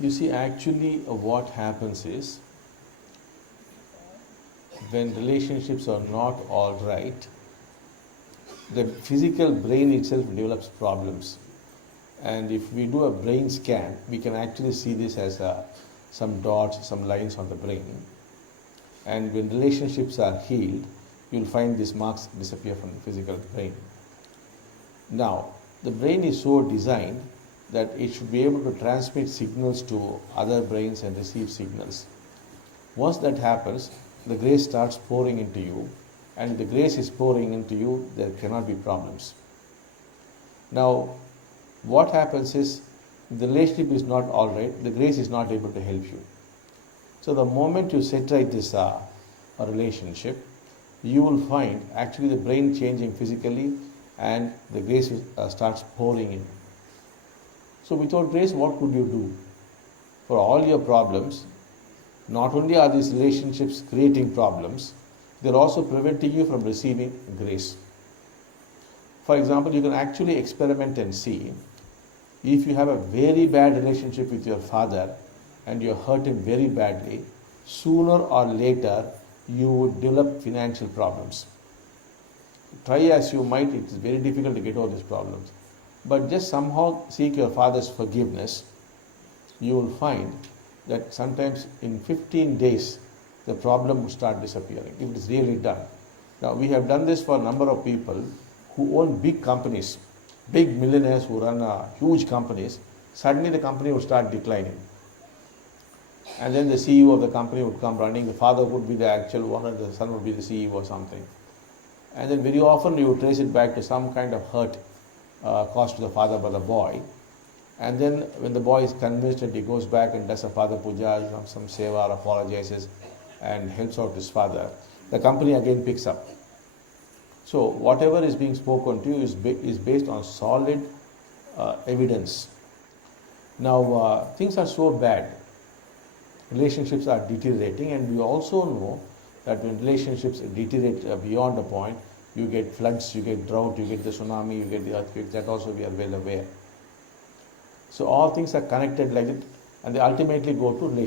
You see, actually, what happens is when relationships are not all right, the physical brain itself develops problems. And if we do a brain scan, we can actually see this as some dots, some lines on the brain. And when relationships are healed, you'll find these marks disappear from the physical brain. Now, the brain is so designed that it should be able to transmit signals to other brains and receive signals. Once that happens, the grace starts pouring into you, and if the grace is pouring into you, there cannot be problems. Now, what happens is, if the relationship is not all right, the grace is not able to help you. So the moment you set right this relationship, you will find actually the brain changing physically and the grace starts pouring in. So without grace, what could you do? For all your problems, not only are these relationships creating problems, they're also preventing you from receiving grace. For example, you can actually experiment and see if you have a very bad relationship with your father and you hurt him very badly, sooner or later you would develop financial problems. Try as you might, it is very difficult to get over these problems. But just somehow seek your father's forgiveness. You will find that sometimes in 15 days the problem will start disappearing if it is really done. Now we have done this for a number of people who own big companies, big millionaires who run huge companies. Suddenly the company would start declining. And then the CEO of the company would come running, the father would be the actual owner, the son would be the CEO or something. And then very often you would trace it back to some kind of hurt caused to the father by the boy. And then when the boy is convinced and he goes back and does a father puja, some seva, apologizes and helps out his father, the company again picks up. So whatever is being spoken to you is based on solid evidence. Now things are so bad, relationships are deteriorating, and we also know that when relationships deteriorate beyond a point, you get floods, you get drought, you get the tsunami, you get the earthquake. That also we are well aware. So all things are connected like that, and they ultimately go to relationships.